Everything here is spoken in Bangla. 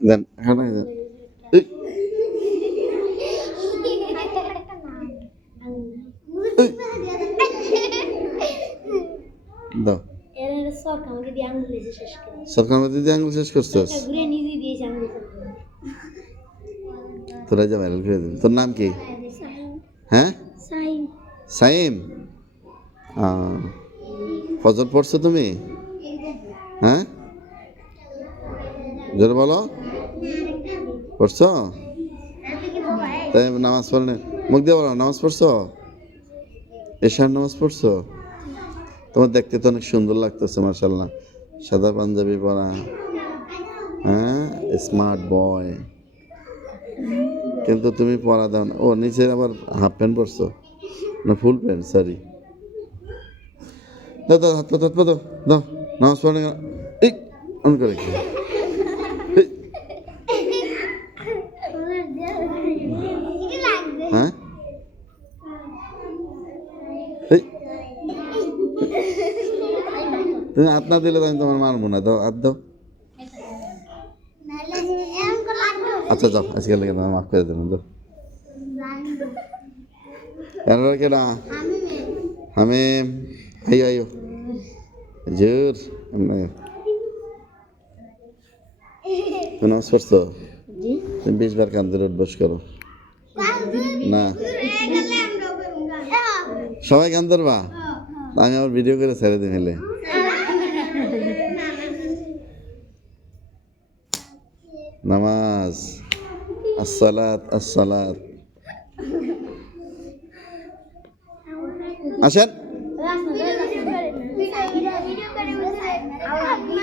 দেন হ্যাঁ দেন এই, এই, দাও সরকার মধ্যে দিয়ে আঙুল শেষ করছিস তোরা যা ভাইরাল করে দিন তোর নাম কি হ্যাঁ সাইম ফজর পড়ছো তুমি হ্যাঁ জোরে বলো পড়ছো তাই নামাজ পড়ে না মুখ দিয়ে বলো নামাজ পড়ছো এশার নামাজ পড়ছো তোমার দেখতে তো অনেক সুন্দর লাগতেছে মাশাআল্লাহ সাদা পাঞ্জাবি পরা হ্যাঁ স্মার্ট বয় কিন্তু তুমি পরা দাও না ও নিচে আবার হাফ প্যান্ট পরছো না ফুল প্যান্ট সরি দাও দাও হাত পাতো দাও নামাজ পড়ে না এই অন করে কি এই, হ্যাঁ এই তুমি হাত না দিলে তো আমি তোমার মারবো না দাও হাত দাও আচ্ছা যাও আজকাল থেকে তোমার মাফ করে দেবেন দাও এরা কেনা আমি আইও আইও জোর তুমি নামাজ পড়ছো তুমি 20 বার কান ধরে উঠবস করো না সবাই কান ধরবা আমি আবার ভিডিও করে ছেড়ে দিই ফেলে নামাজ আসসালাত আসসালাত আসেন